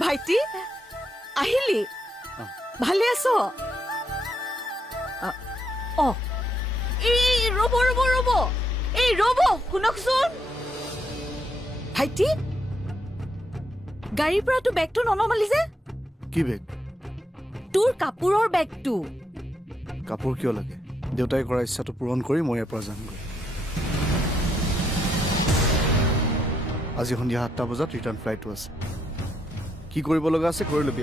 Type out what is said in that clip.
ভাইটি আহিলি ভালে আছ এই ৰব এই ৰব শুনকচোন ভাইটি গাড়ীৰ পৰা তো বেগটো ননমালি যে কি বেগ তোৰ কাপোৰৰ বেগটো কাপোৰ কিয় লাগে দেউতাই কৰা ইচ্ছাটো পূৰণ কৰি মই ইয়াৰ পৰা যামগৈ আজি সন্ধিয়া 7টা বজাত ৰিটাৰ্ণ ফ্লাইটটো আছে কি কৰিব লগা আছে কৰি ল'বি